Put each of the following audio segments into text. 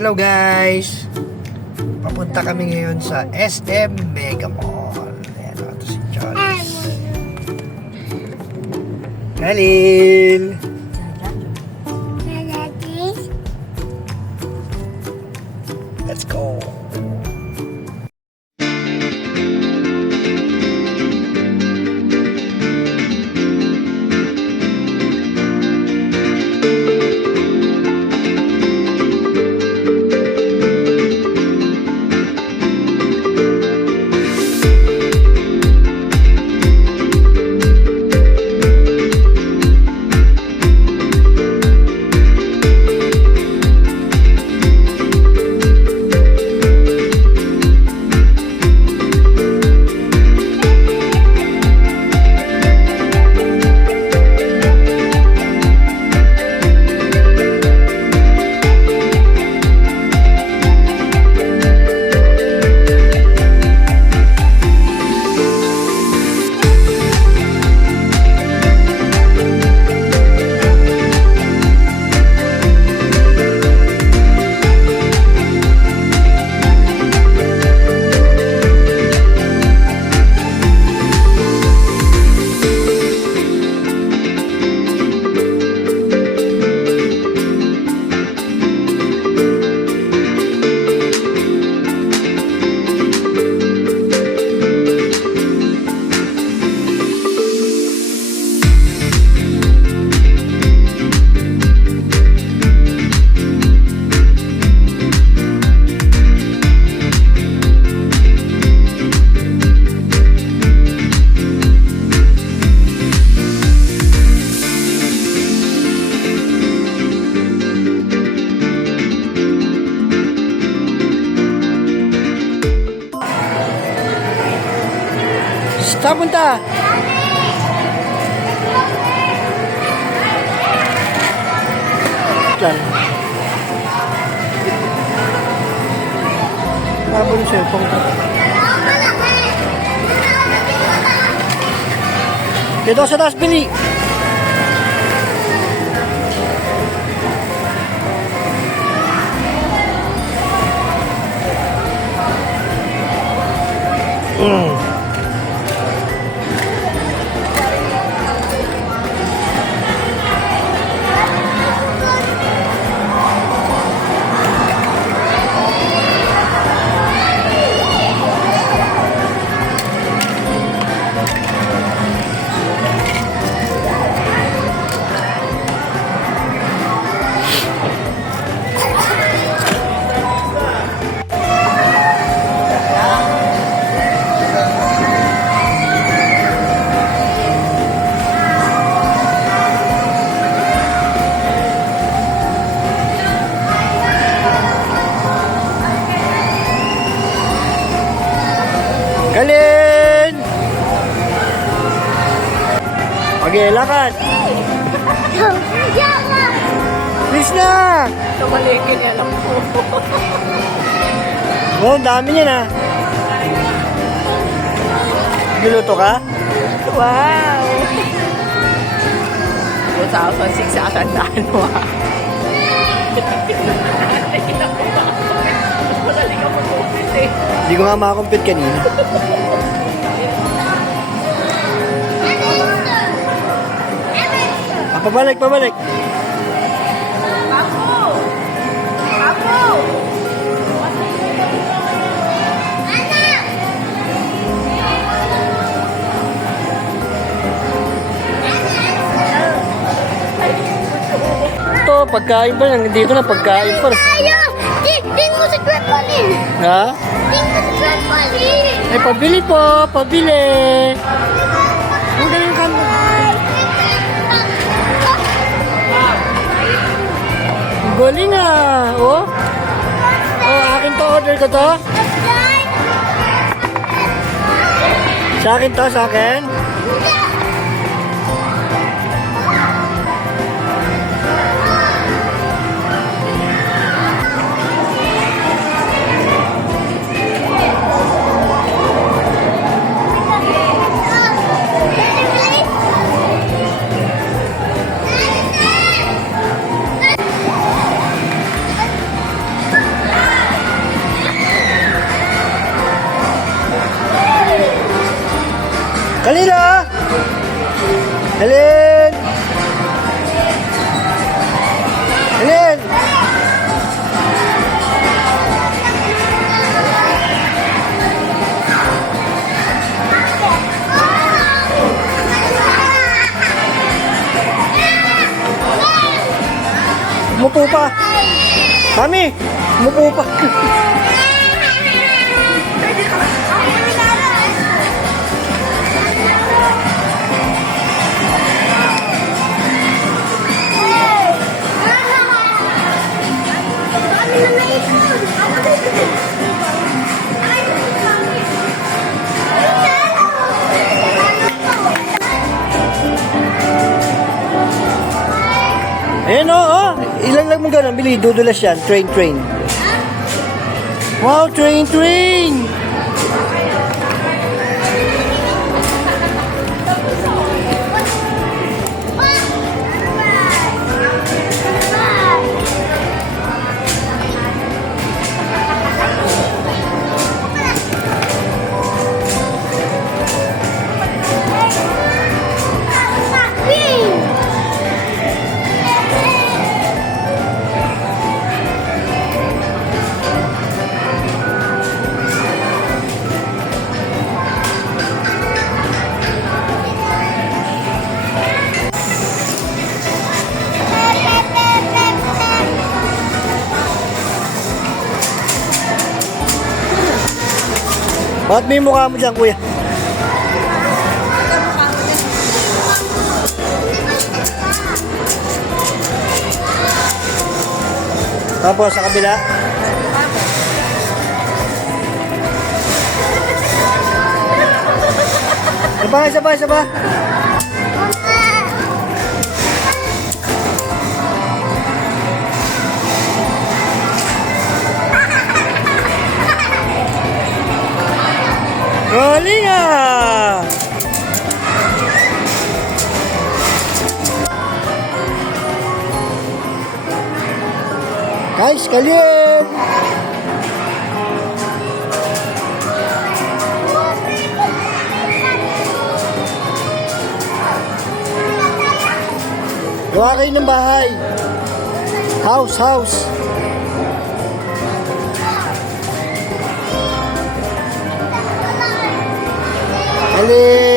Hello guys! Papunta kami ngayon sa SM Mega Mall. Ayan, ito si Charles. Halil! Let's go! Saan punta? Diyan. Labo yung cellphone ko. Dito sa taas, Billy. Kalin! Okay, lakad! Please na! Ito maliki niya lang po. Oh, dami niya na. Giluto ka? Wow! 2006 sa tandaan mo ah. Madali ka mag-compete eh. Hindi ko nga makakompute kanina. Pabalik, pabalik. Papo! Papo! Ito, pagkain pa lang. Dito na, pagkain pa. Ting mo sa trampoline! Ha? Ting mo sa trampoline! Ay, pabili po, pabili. Ang galing ka mo. Ang galing ah. Oh? Oh, akin to, order ko to. Sa akin to, sa akin. Helen! Helen! Umupo pa. Mami, umupo pa. Ayan o, oh. Ilang lang mo ganun, bili, dudulas yan. Train. Wow, train! Bakit may mukha mo dyan, kuya? Tapos sa kabila. Isa pa. Rolling ah! Guys, kalian! Gawa kayo ng bahay. House. Helen!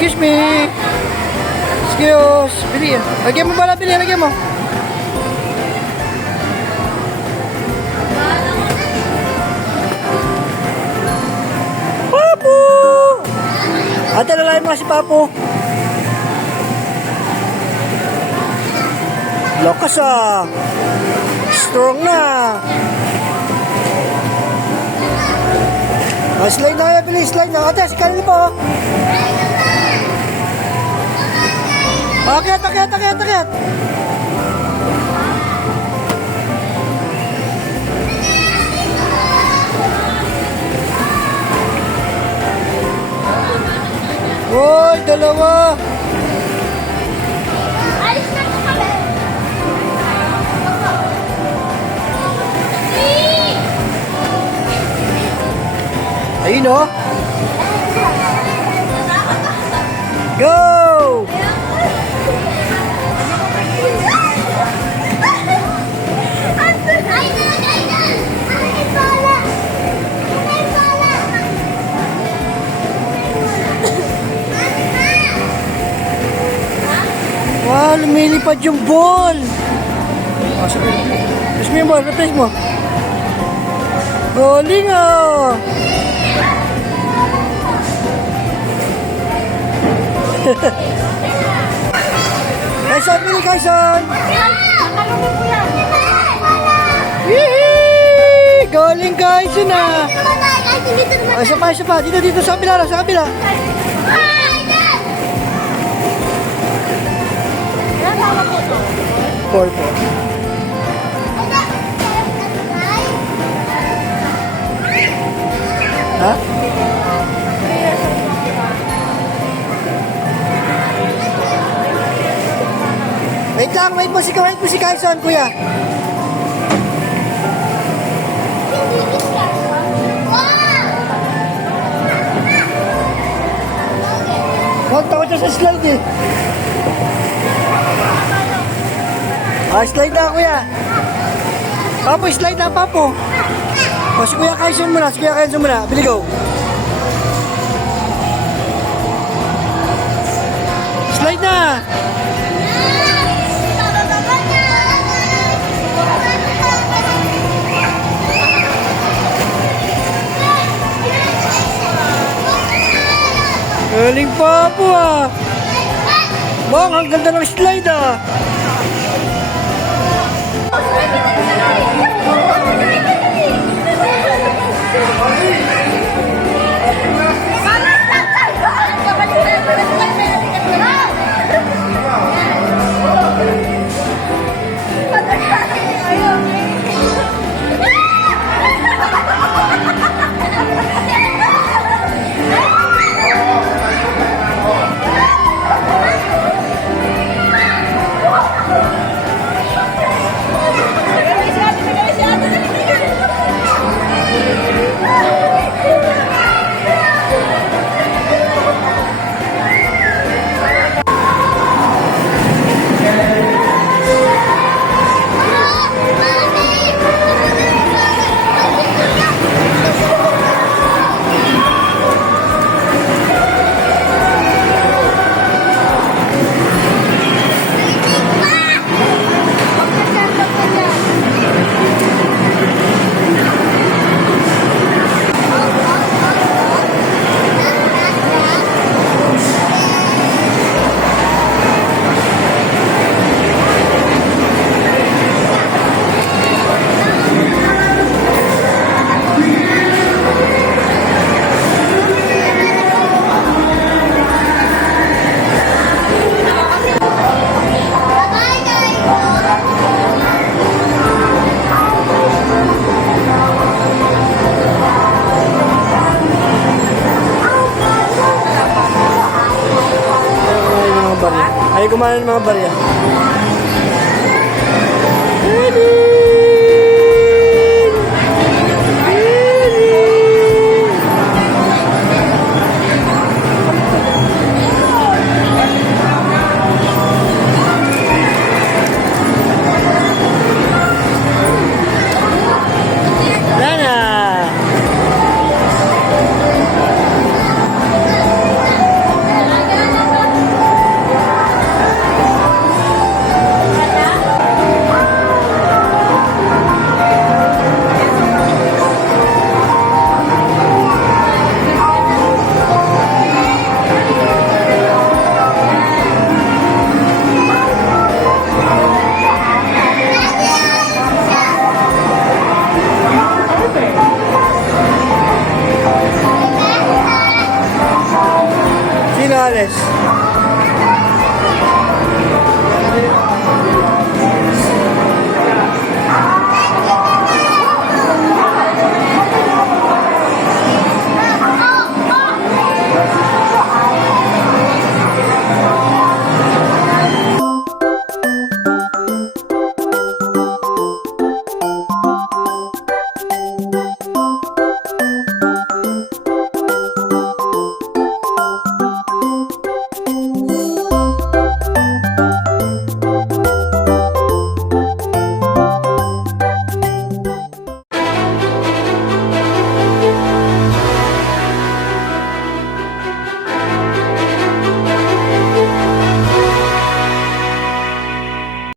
Excuse me. Bili. Lagyan mo pala, lagyan mo. Papo! Ate, lalayan mo si Papo. Lakas ah. Strong na. Slide na, bilis, slide na. Ate, sikalin po. Akyat. Hoy, dalawa. Ayun o. Go! lumipad yung ball. Oh, sige. Press mo yung ball, press mo. Galing ah. Kyson, Billy, Kyson. Yee! Galing Kyson ah. Oh, isa pa. Dito sa kabila, sa kabila. Four po. Ha? Wait mo si Kyson, kuya. Huwag tawad siya sa slide eh. Slide na kuya. Papo, slide na papo. O, si Kuya Kyson muna. Bili go. Slide na. Galing papo ah. Bang, ang ganda ng slide ah. Ay, kumain ng mga barya.